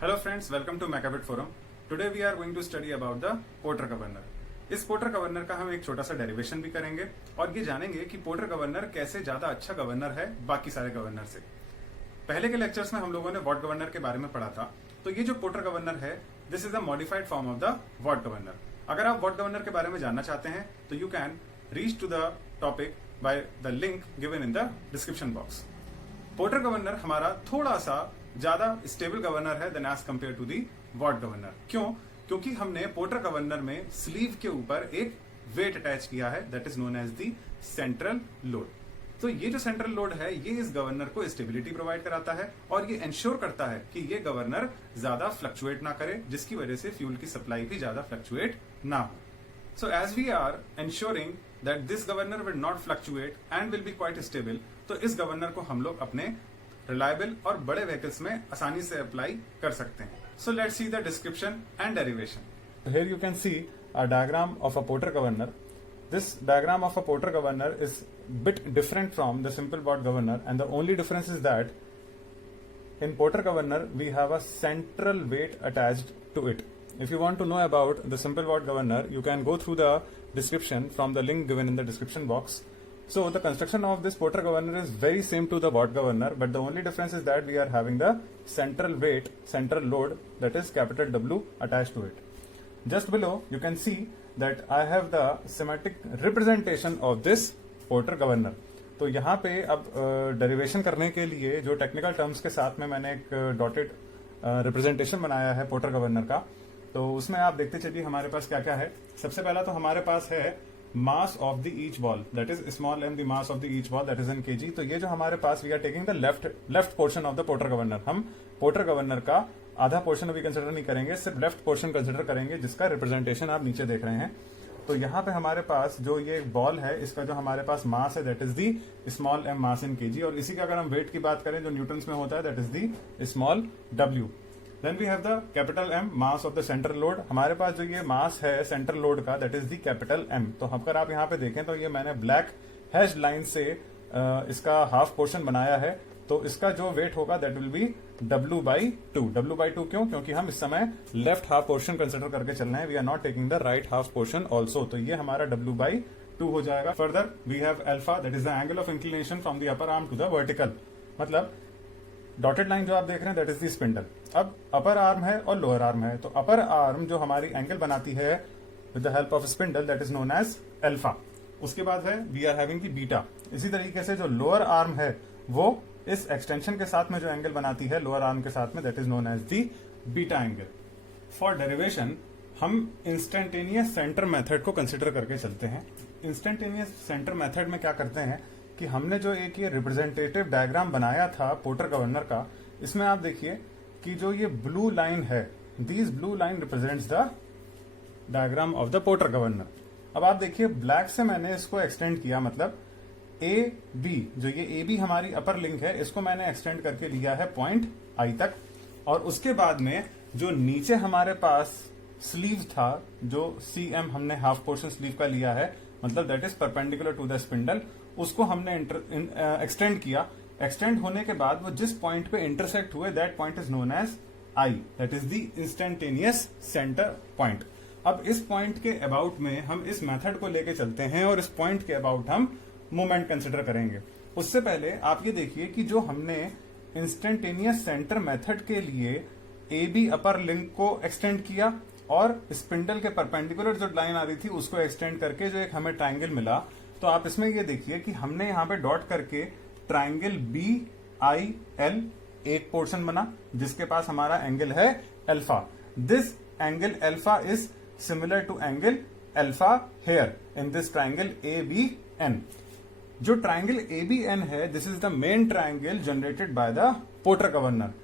Hello friends, welcome to Macabit Forum. Today we are going to study about the porter governor. इस porter governor का हम एक छोटा सा डेरिवेशन भी करेंगे और ये जानेंगे कि पोर्टर गवर्नर कैसे ज्यादा अच्छा गवर्नर है बाकी सारे गवर्नर से। पहले के लेक्चर्स में हम लोगों ने वॉट गवर्नर के बारे में पढ़ा था, तो ये जो पोर्टर गवर्नर है this is a modified form of the Watt governor. अगर आप वॉट गवर्नर के बारे में जानना चाहते हैं तो you can reach to the topic by the link given in the description box. Porter governor हमारा थोड़ा सा ज्यादा स्टेबल गवर्नर है then as compare to the Watt governor. क्यों? क्योंकि हमने पोर्टर गवर्नर में स्लीव के ऊपर एक वेट अटैच किया है that is known as the central load. तो ये जो सेंट्रल लोड है ये इस गवर्नर को स्टेबिलिटी प्रोवाइड कराता है और ये इंश्योर करता है कि ये गवर्नर ज्यादा फ्लक्चुएट ना करे, जिसकी वजह से फ्यूल की सप्लाई भी ज्यादा फ्लक्चुएट ना हो। So as we are ensuring that this governor will not fluctuate and will be quite stable, तो इस गवर्नर को हम लोग अपने रिलायबल और बड़े व्हीकल्स में आसानी से अप्लाई कर सकते हैं। So let's see the description and derivation. Here you can see a diagram of a Porter governor. This diagram of a Porter governor is bit different from the simple Watt governor, and the only difference is that in Porter governor we have a central weight attached to it. If you want to know about the simple Watt governor, you can go through the description from the link given in the description box. So the construction of this Porter governor is very same to the Watt governor, but the only difference is that we are having the central weight, central load, that is capital W attached to it. Just below you can see that I have the schematic representation of this Porter governor. तो यहाँ पे अब derivation करने के लिए जो technical terms के साथ में मैंने एक डॉटेड रिप्रेजेंटेशन बनाया है पोर्टर गवर्नर का, तो उसमें आप देखते चलिए हमारे पास क्या क्या है। सबसे पहला तो हमारे पास है mass of the each ball, that is small M the mass of the each ball, that is in KG. तो ये जो हमारे पास we are taking the left portion of the porter governor. हम पोर्टर गवर्नर का आधा portion अभी consider नहीं करेंगे, सिर्फ लेफ्ट पोर्शन कंसिडर करेंगे जिसका रिप्रेजेंटेशन आप नीचे देख रहे हैं। तो यहाँ पे हमारे पास जो ये बॉल है इसका जो हमारे पास मास है that is the small M mass in kg, और इसी का अगर हम वेट की बात करें जो न्यूटन्स में होता है that is the small W. Then we have the capital M mass of the central load. हमारे पास जो ये मास है सेंट्रल लोड का that is the capital M. तो अगर आप यहाँ पे देखें तो ये मैंने ब्लैक हैश लाइन से इसका हाफ पोर्शन बनाया है, तो इसका जो वेट होगा that will be W/2। W/2 क्यों? क्योंकि हम इस समय लेफ्ट हाफ पोर्शन कंसिडर करके चल रहे हैं, we are not taking the right half portion also. तो ये हमारा W/2 हो जाएगा। Further we have alpha that is the angle of inclination from the upper arm to the vertical. मतलब डॉटेड लाइन जो आप देख रहे हैं दैट इज द स्पिंडल। अब अपर आर्म है और लोअर आर्म है, तो अपर आर्म जो हमारी एंगल बनाती है with the help of spindle that is known as alpha. उसके बाद है we are having the beta. इसी तरीके से जो लोअर आर्म है वो इस एक्सटेंशन के साथ में जो एंगल बनाती है लोअर आर्म के साथ में that is known as the beta angle. For derivation हम इंस्टेंटेनियस सेंटर मेथड को कंसिडर करके चलते हैं। इंस्टेंटेनियस सेंटर मेथड में क्या करते हैं कि हमने जो एक ये रिप्रेजेंटेटिव डायग्राम बनाया था पोर्टर गवर्नर का, इसमें आप देखिए कि जो ये ब्लू लाइन है this blue line represents the diagram of the porter governor. अब आप देखिए ब्लैक से मैंने इसको एक्सटेंड किया, मतलब ए बी, जो ये ए बी हमारी अपर लिंक है इसको मैंने एक्सटेंड करके लिया है पॉइंट आई तक, और उसके बाद में जो नीचे हमारे पास स्लीव था जो सी एम हमने हाफ पोर्शन स्लीव का लिया है, मतलब that is perpendicular to the spindle, उसको हमने एक्सटेंड किया। एक्सटेंड होने के बाद वो जिस पॉइंट पे इंटरसेक्ट हुए that point is known as I, that is the instantaneous centre point. अब इस पॉइंट के अबाउट में हम इस मेथड को लेके चलते हैं और इस पॉइंट के अबाउट हम मोमेंट कंसिडर करेंगे। उससे पहले आप ये देखिए कि जो हमने इंस्टेंटेनियस सेंटर मेथड के लिए ए बी अपर लिंक को एक्सटेंड किया और स्पिंडल के परपेंडिकुलर जो लाइन आ रही थी उसको एक्सटेंड करके जो एक हमें ट्राइंगल मिला, तो आप इसमें ये देखिए कि हमने यहाँ पे डॉट करके ट्राइंगल BIL एक पोर्शन बना जिसके पास हमारा एंगल है alpha. This angle alpha is similar to angle alpha here in this triangle ABN। जो ट्राइंगल ABN है this is the main triangle generated by the porter governor.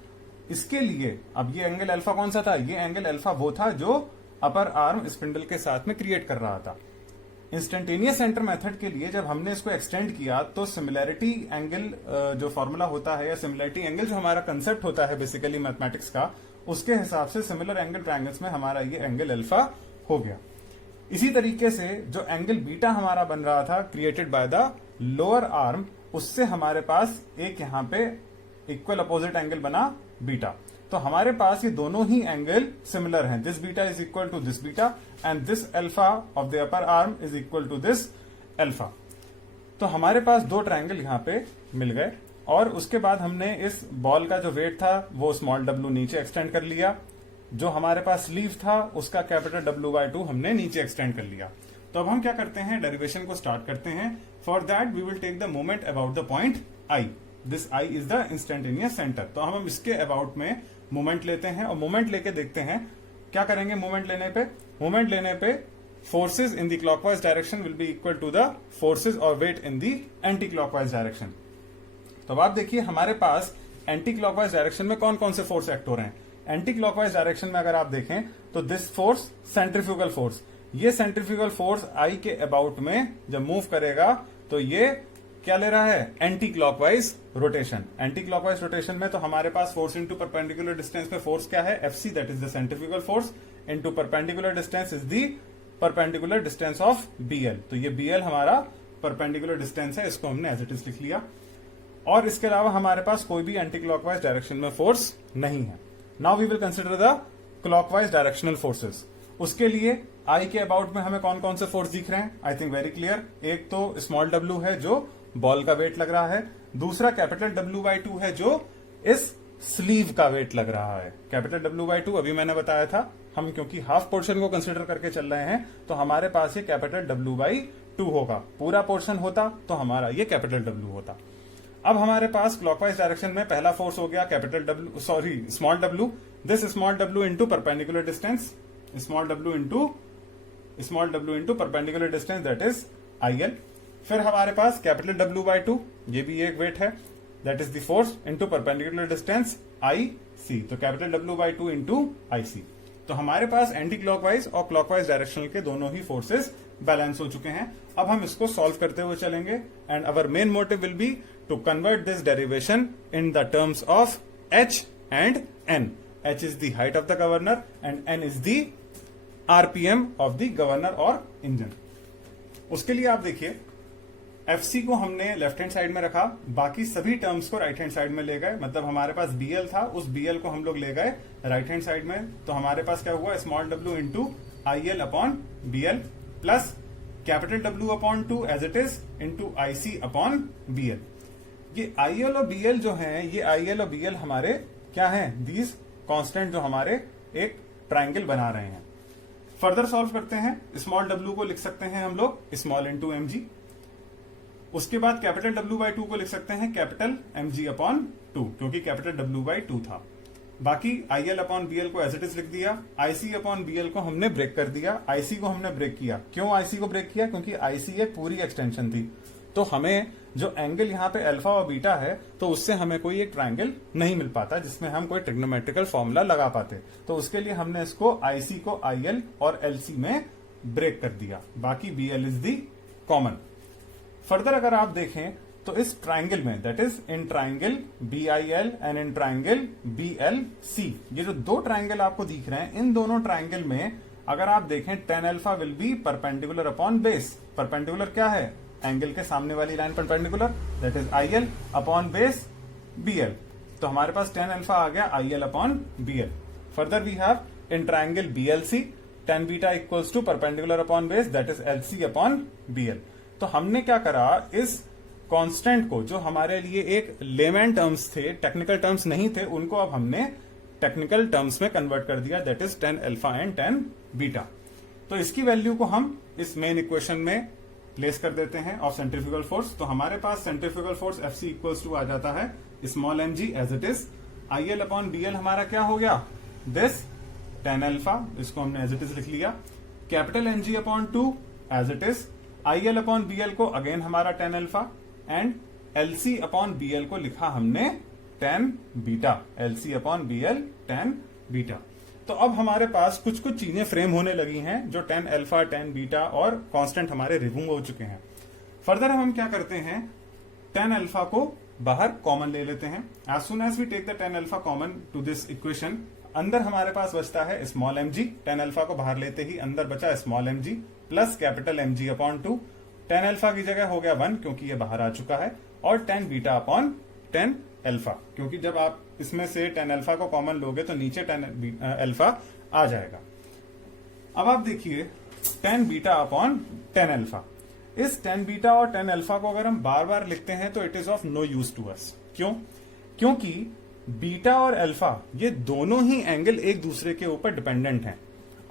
इसके लिए अब ये एंगल अल्फा कौन सा था? ये एंगल अल्फा वो था जो अपर आर्म स्पिंडल के साथ में क्रिएट कर रहा था। इंस्टेंटेनियस सेंटर मेथड के लिए जब हमने इसको एक्सटेंड किया तो सिमिलैरिटी एंगल जो फॉर्मूला होता है या सिमिलैरिटी एंगल जो हमारा कंसेप्ट होता है बेसिकली मैथमेटिक्स का, उसके हिसाब से सिमिलर एंगल ट्रायंगल्स में हमारा ये एंगल अल्फा हो गया। इसी तरीके से जो एंगल बीटा हमारा बन रहा था created by the lower arm, उससे हमारे पास एक यहाँ पे इक्वल अपोजिट एंगल बना बीटा। तो हमारे पास ये दोनों ही एंगल सिमिलर हैं। This beta is equal to this beta and this alpha of the upper arm is equal to this alpha. तो हमारे पास दो ट्रायंगल यहां पे मिल गए और उसके बाद हमने इस बॉल का जो वेट था वो स्मॉल w नीचे एक्सटेंड कर लिया, जो हमारे पास स्लीव था उसका कैपिटल W/2 हमने नीचे एक्सटेंड कर लिया। तो अब हम क्या करते हैं, डेरिवेशन को स्टार्ट करते हैं। For that we will take the moment about the point I। This I is the instantaneous centre. तो हम इसके अबाउट में मोमेंट लेते हैं और मोमेंट लेके देखते हैं क्या करेंगे। मोमेंट लेने पे forces in the clockwise direction will be equal to the forces और weight in the anti clockwise direction. तो अब आप देखिए हमारे पास एंटी क्लॉकवाइज डायरेक्शन में कौन कौन से फोर्स एक्ट हो रहे हैं। एंटी क्लॉकवाइज डायरेक्शन में अगर आप देखें तो दिस फोर्स सेंट्रीफ्यूगल फोर्स, ये सेंट्रीफ्यूगल फोर्स आई के अबाउट में जब मूव करेगा तो ये क्या ले रहा है, anti clockwise rotation. Anti clockwise rotation में तो हमारे पास फोर्स इनटू परपेंडिकुलर डिस्टेंस में फोर्स क्या है, FC, that is the centrifugal force, into perpendicular distance is the perpendicular distance of BL. तो ये बीएल हमारा परपेंडिकुलर डिस्टेंस है, इसको हमने एज इट इज लिख लिया। और इसके अलावा हमारे पास कोई भी एंटी क्लॉकवाइज डायरेक्शन में फोर्स नहीं है। Now we will consider the clockwise directional forces. उसके लिए आई के अबाउट में हमें कौन कौन से फोर्स दिख रहे हैं, आई थिंक वेरी क्लियर। एक तो स्मॉल w है जो बॉल का वेट लग रहा है, दूसरा कैपिटल W/2 है जो इस स्लीव का वेट लग रहा है। कैपिटल W/2 अभी मैंने बताया था, हम क्योंकि हाफ पोर्शन को कंसिडर करके चल रहे हैं तो हमारे पास ये कैपिटल W/2 होगा। पूरा पोर्शन होता तो हमारा ये कैपिटल W होता। अब हमारे पास क्लॉकवाइज डायरेक्शन में पहला फोर्स हो गया capital small w, this small w into perpendicular distance, small w into perpendicular distance that is IL। फिर हमारे पास कैपिटल W/2, ये भी एक वेट है, that is the force into perpendicular distance IC। तो कैपिटल W/2 इंटू IC। तो हमारे पास anti clockwise और क्लॉकवाइज डायरेक्शनल के दोनों ही फोर्सेस बैलेंस हो चुके हैं। अब हम इसको सॉल्व करते हुए चलेंगे and our main motive will be to convert this derivation in the terms of H and N। H is the height of the governor and N is the RPM of the governor और engine. उसके लिए आप देखिए FC को हमने left hand side में रखा, बाकी सभी टर्म्स को राइट हैंड साइड में ले गए। मतलब हमारे पास BL था, उस BL को हम लोग ले गए राइट हैंड साइड में। तो हमारे पास क्या हुआ, small w into IL upon BL plus capital W/2 as it is into IC upon BL। ये IL और BL जो है, ये IL और BL हमारे क्या हैं, दीज कांस्टेंट जो हमारे एक ट्राइंगल बना रहे हैं। फर्दर सॉल्व करते हैं, स्मॉल w को लिख सकते हैं हम लोग स्मॉल इंटू mg। उसके बाद कैपिटल W/2 को लिख सकते हैं कैपिटल mg अपॉन 2, क्योंकि कैपिटल W/2 था। बाकी IL अपॉन BL को एज इट इज लिख दिया, IC अपॉन BL को हमने ब्रेक कर दिया। IC को हमने ब्रेक किया, क्यों IC को ब्रेक किया, क्योंकि IC एक पूरी एक्सटेंशन थी। तो हमें जो एंगल यहाँ पे अल्फा और बीटा है तो उससे हमें कोई एक ट्राइंगल नहीं मिल पाता जिसमें हम कोई ट्रिग्नोमेट्रिकल फॉर्मूला लगा पाते। तो उसके लिए हमने इसको IC को IL और LC में ब्रेक कर दिया। बाकी BL is the common. Further अगर आप देखें तो इस ट्राइंगल में, that is in triangle BIL and in triangle BLC, ये जो दो ट्राइंगल आपको दिख रहे हैं, इन दोनों ट्राइंगल में अगर आप देखें tan alpha will be perpendicular upon base. Perpendicular क्या है, एंगल के सामने वाली line perpendicular, that is IL upon base BL। तो हमारे पास tan अल्फा आ गया IL upon BL। Further we have in triangle BLC tan beta equals to perpendicular upon base, that is LC upon BL। तो हमने क्या करा, इस कांस्टेंट को जो हमारे लिए एक लेमैन टर्म्स थे, टेक्निकल टर्म्स नहीं थे, उनको अब हमने टेक्निकल टर्म्स में कन्वर्ट कर दिया, that is tan alpha and tan beta. तो इसकी वैल्यू को हम इस मेन इक्वेशन में प्लेस कर देते हैं ऑफ सेंट्रीफ्यूगल फोर्स। तो हमारे पास centrifugal force FC equals to आ जाता है small mg as it is. IL upon BL हमारा क्या हो गया, दिस tan अल्फा, इसको हमने एज इट इज लिख लिया। Capital mg upon 2 as it is. IL upon BL को अगेन हमारा tan alpha and LC upon BL को लिखा हमने tan beta. LC upon BL tan beta. तो अब हमारे पास कुछ कुछ चीजें फ्रेम होने लगी हैं जो tan अल्फा, tan बीटा और कांस्टेंट हमारे रिमूव हो चुके हैं। फर्दर हम क्या करते हैं, tan अल्फा को बाहर कॉमन ले लेते हैं। As soon as we take the tan alpha common to this equation, अंदर हमारे पास बचता है स्मॉल mg। tan अल्फा को बाहर लेते ही अंदर बचा small mg plus capital mg upon 2। tan alpha की जगह हो गया 1 क्योंकि ये बाहर आ चुका है, और tan beta upon tan alpha, क्योंकि जब आप इसमें से tan अल्फा को कॉमन लोगे तो नीचे tan अल्फा आ जाएगा। अब आप देखिए tan beta upon tan alpha. इस tan बीटा और tan अल्फा को अगर हम बार बार लिखते हैं तो it is of no use to us. क्यों? क्योंकि बीटा और अल्फा ये दोनों ही एंगल एक दूसरे के ऊपर डिपेंडेंट हैं।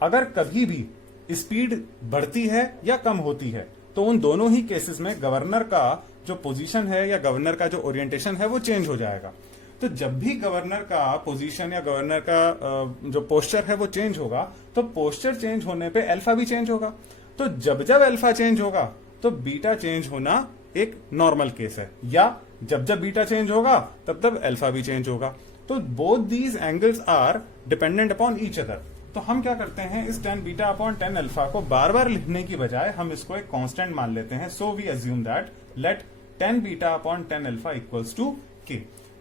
अगर कभी भी स्पीड बढ़ती है या कम होती है तो उन दोनों ही केसेस में गवर्नर का जो पोजीशन है या गवर्नर का जो ओरिएंटेशन है वो चेंज हो जाएगा। तो जब भी गवर्नर का पोजीशन या गवर्नर का जो पोस्चर है वो चेंज होगा तो पोस्चर चेंज होने पे अल्फा भी चेंज होगा। तो जब जब अल्फा चेंज होगा तो बीटा चेंज होना एक नॉर्मल केस है, या जब जब बीटा चेंज होगा तब तब अल्फा भी चेंज होगा। तो both these angles are dependent upon each other. तो हम क्या करते हैं, इस tan beta upon tan alpha को बार बार लिखने की बजाय हम इसको एक कांस्टेंट मान लेते हैं। So we assume that let tan beta upon tan alpha equals to k।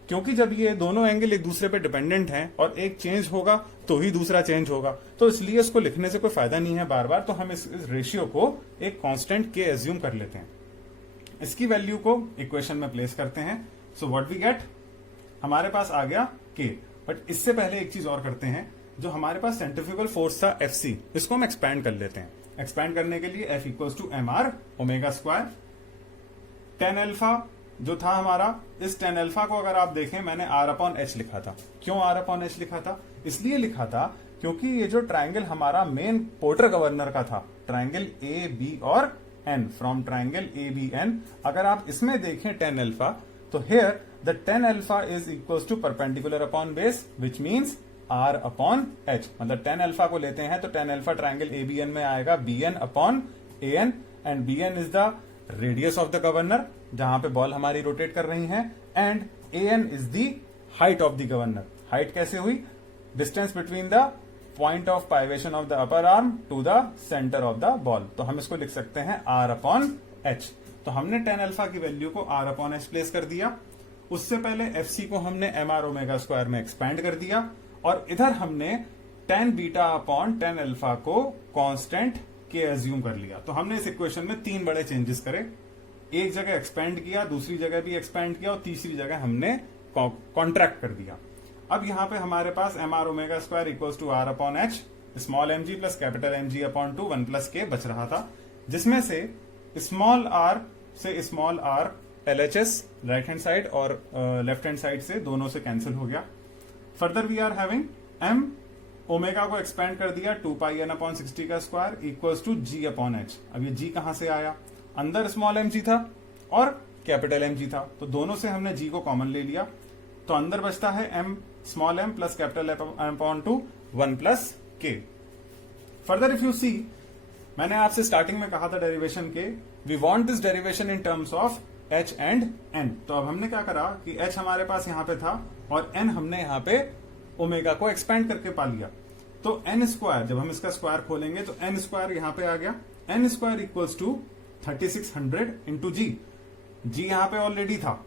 क्योंकि जब ये दोनों एंगल एक दूसरे पे डिपेंडेंट हैं और एक चेंज होगा तो ही दूसरा चेंज होगा, तो इसलिए इसको लिखने से कोई फायदा नहीं है बार बार। तो हम इस रेशियो को एक कांस्टेंट k अज्यूम कर लेते हैं। इसकी वैल्यू को इक्वेशन में प्लेस करते हैं। सो व्हाट वी गेट, हमारे पास आ गया k। बट इससे पहले एक चीज और करते हैं, जो हमारे पास सेंट्रीफ्यूगल फोर्स था Fc, इसको हम एक्सपैंड कर लेते हैं। एक्सपैंड करने के लिए F equals to mr omega square. tan alpha जो था हमारा, इस tan अल्फा को अगर आप देखें मैंने r अपॉन h लिखा था। क्यों r अपॉन h लिखा था? इसलिए लिखा था क्योंकि ये जो ट्राइंगल हमारा मेन पोर्टर गवर्नर का था, ट्राइंगल ए बी और n, from triangle A B N, अगर आप इसमें देखें tan अल्फा तो here the tan alpha is equals to perpendicular upon base which means r upon h। मतलब tan अल्फा को लेते हैं तो tan अल्फा ट्राइंगल ABN में आएगा bn upon an, and bn is the radius of the governor जहां पे ball हमारी रोटेट कर रही है, and an is the height of the governor. Height कैसे हुई? Distance between the point of pivotation of the upper arm to the centre of the ball. तो हम इसको लिख सकते हैं r अपॉन h। तो हमने tan अल्फा की वैल्यू को r अपॉन h प्लेस कर दिया। उससे पहले FC को हमने mr ओमेगा स्क्वायर में एक्सपैंड कर दिया, और इधर हमने tan beta upon tan alpha को कांस्टेंट के अज्यूम कर लिया। तो हमने इस इक्वेशन में तीन बड़े चेंजेस करे, एक जगह एक्सपैंड किया, दूसरी जगह भी एक्सपैंड किया, और तीसरी जगह हमने कॉन्ट्रैक्ट कर दिया। अब यहां पे हमारे पास mr omega square equals to r upon h small mg plus capital mg upon 2 1 plus k बच रहा था, जिसमें से स्मॉल r से small r LHS right hand side और लेफ्ट हैंड साइड से दोनों से कैंसिल हो गया। Further we are having m omega को एक्सपैंड कर दिया 2 पाई n अपॉन 60 का square equals to g upon h। अब ये g कहां से आया? अंदर स्मॉल mg था और कैपिटल mg था, तो दोनों से हमने g को कॉमन ले लिया, तो अंदर बचता है m small m plus capital upon 2 1 plus k। Further if you see, मैंने आपसे स्टार्टिंग में कहा था डेरिवेशन के, we want this derivation in terms of h and n। तो अब हमने क्या करा कि h हमारे पास यहां पे था और n हमने यहां पे ओमेगा को एक्सपैंड करके पा लिया। तो n स्क्वायर, जब हम इसका स्क्वायर खोलेंगे तो n स्क्वायर यहां पे आ गया, n square equals to 3600 into G. G यहां पे ऑलरेडी था,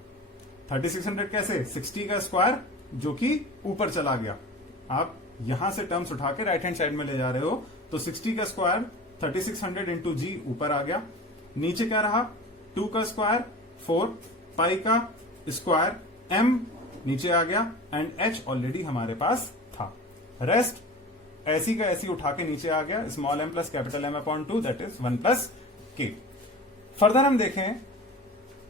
3600 कैसे? 60 का स्क्वायर जो कि ऊपर चला गया। आप यहां से टर्म्स उठा के राइट हैंड साइड में ले जा रहे हो, तो 60 का स्क्वायर 3600 इंटू जी ऊपर आ गया, नीचे क्या रहा? 2 का स्क्वायर 4, पाई का स्क्वायर m नीचे आ गया, एंड h ऑलरेडी हमारे पास था। रेस्ट ऐसी का ऐसी उठा के नीचे आ गया, small m plus capital m upon 2 that is 1 plus k। Further हम देखें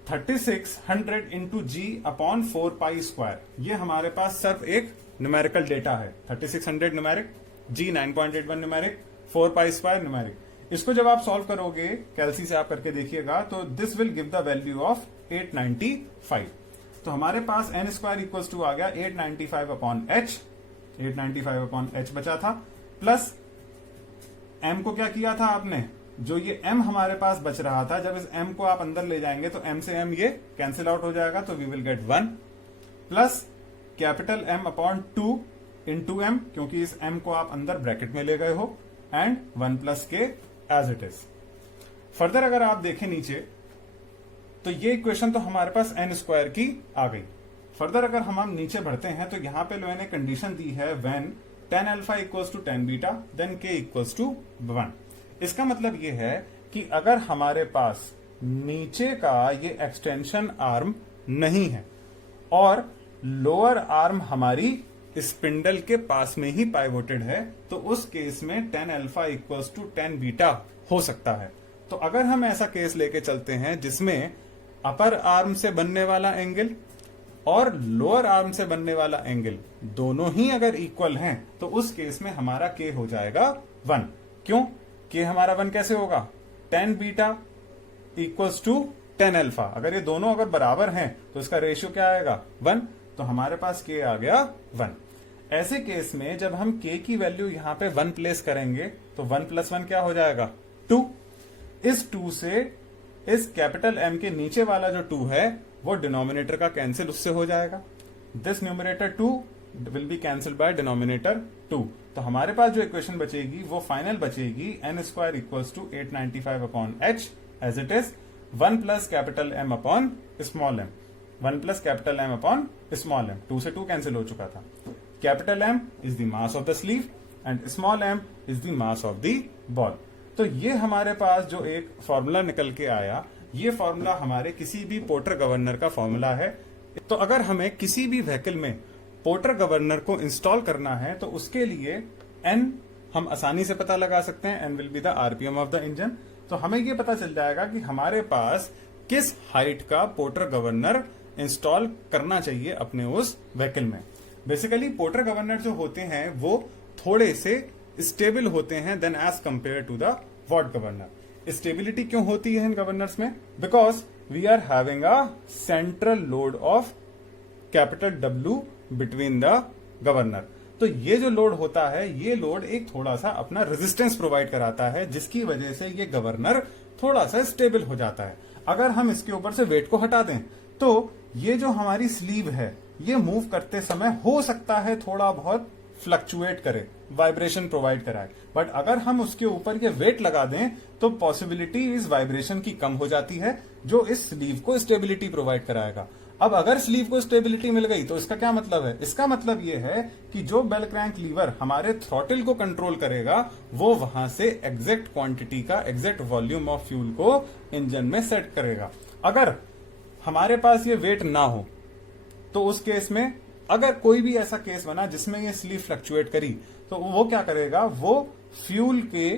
3600 इंटू जी अपॉन 4 पाई स्क्वायर, ये हमारे पास सिर्फ एक न्यूमेरिकल डेटा है। 3600 न्यूमेरिक, जी 9.81 न्यूमेरिक, 4 पाई स्क्वायर न्यूमेरिक। इसको जब आप सॉल्व करोगे कैलसी से आप करके देखिएगा तो this will give the value of 895। तो हमारे पास n स्क्वायर इक्वल्स टू आ गया 895 अपॉन h, 895 अपॉन h बचा था, प्लस m को क्या किया था आपने? जो ये m हमारे पास बच रहा था, जब इस m को आप अंदर ले जाएंगे तो m से m ये कैंसिल आउट हो जाएगा, तो we will get 1 plus capital M upon 2 into m, क्योंकि इस m को आप अंदर ब्रैकेट में ले गए हो, एंड 1 प्लस के एज इट इज। फर्दर अगर आप देखें नीचे तो ये इक्वेशन तो हमारे पास n स्क्वायर की आ गई। फर्दर अगर हम नीचे बढ़ते हैं तो यहां पे लोगों ने कंडीशन दी है when tan alpha equals to tan beta then k equals to 1। इसका मतलब ये है कि अगर हमारे पास नीचे का ये एक्सटेंशन आर्म नहीं है और लोअर आर्म हमारी स्पिंडल के पास में ही पाइवोटेड है, तो उस केस में tan alpha equals to tan beta हो सकता है। तो अगर हम ऐसा केस लेके चलते हैं जिसमें अपर आर्म से बनने वाला एंगल और लोअर आर्म से बनने वाला एंगल दोनों ही अगर इक्वल हैं, तो उस केस में हमारा k हो जाएगा 1। क्यों? k हमारा 1 कैसे होगा? tan beta equals to tan alpha. अगर ये दोनों अगर बराबर हैं तो इसका रेशियो क्या आएगा? 1। तो हमारे पास k आ गया 1। ऐसे केस में जब हम k की वैल्यू यहां पे 1 प्लेस करेंगे तो 1 + 1 क्या हो जाएगा? 2। इस 2 से इस कैपिटल M के नीचे वाला जो 2 है वो डिनोमिनेटर का कैंसिल उससे हो जाएगा। This numerator 2 will be cancel by denominator 2। तो हमारे पास जो इक्वेशन बचेगी वो फाइनल बचेगी n² equals to 895 upon h as it is 1 plus capital M upon small m। 1 plus capital M upon small m। 2 से 2 कैंसिल हो चुका था। Capital M is the mass of the sleeve and small m is the mass of the ball. तो ये हमारे पास जो एक फॉर्मूला निकल के आया, ये फॉर्मूला हमारे किसी भी पोर्टर गवर्नर का फॉर्मूला है। तो अगर हमें किसी भी व्हीकल में पोर्टर गवर्नर को इंस्टॉल करना है तो उसके लिए n हम आसानी से पता लगा सकते हैं। n will be the RPM of the engine. तो हमें ये पता चल जाएगा कि हमारे पास किस हाइट का पोर्टर गवर्नर इंस्टॉल करना चाहिए अपने उस व्हीकल में। बेसिकली पोर्टर गवर्नर जो होते हैं वो थोड़े से स्टेबल होते हैं then as compare to the Watt governor. Stability क्यों होती है इन गवर्नर्स में? Because we are having a central load of capital W between the governor. तो ये जो लोड होता है, ये लोड एक थोड़ा सा अपना रेजिस्टेंस प्रोवाइड कराता है, जिसकी वजह से ये गवर्नर थोड़ा सा स्टेबल हो जाता है। अगर हम इसके ऊपर से वेट को हटा दें तो ये जो हमारी स्लीव है ये मूव करते समय हो सकता है थोड़ा बहुत फ्लक्चुएट करे, वाइब्रेशन प्रोवाइड कराए, बट अगर हम उसके ऊपर ये वेट लगा दें तो पॉसिबिलिटी इस वाइब्रेशन की कम हो जाती है, जो इस स्लीव को स्टेबिलिटी प्रोवाइड कराएगा। अब अगर स्लीव को स्टेबिलिटी मिल गई तो इसका क्या मतलब है? इसका मतलब ये है कि जो बेल क्रैंक लीवर हमारे थ्रॉटल को कंट्रोल करेगा वो वहां से एग्जैक्ट क्वांटिटी का, एग्जैक्ट वॉल्यूम ऑफ फ्यूल को इंजन में सेट करेगा। अगर हमारे पास ये वेट ना हो तो उस केस में अगर कोई भी ऐसा केस बना जिसमें ये स्लीव फ्लक्चुएट करी तो वो क्या करेगा? वो फ्यूल के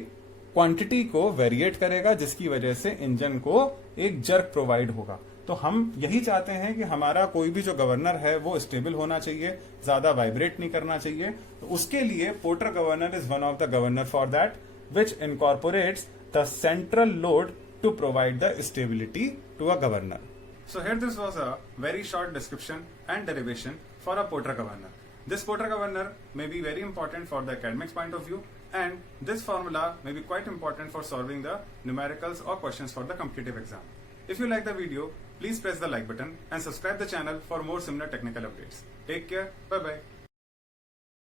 क्वांटिटी को वेरिएट करेगा, जिसकी वजह से इंजन को एक जर्क प्रोवाइड होगा। तो हम यही चाहते हैं कि हमारा कोई भी जो गवर्नर है वो स्टेबल होना चाहिए, ज्यादा वाइब्रेट नहीं करना चाहिए। तो उसके लिए Porter governor is one of the governor for that which incorporates the central load to provide the stability to a governor. So here this was a very short description and derivation for a porter governor. This porter governor may be very important for the academics point of view, and this formula may be quite important for solving the numericals or questions for the competitive exam. If you like the video, please press the like button and subscribe the channel for more similar technical updates. Take care. Bye bye.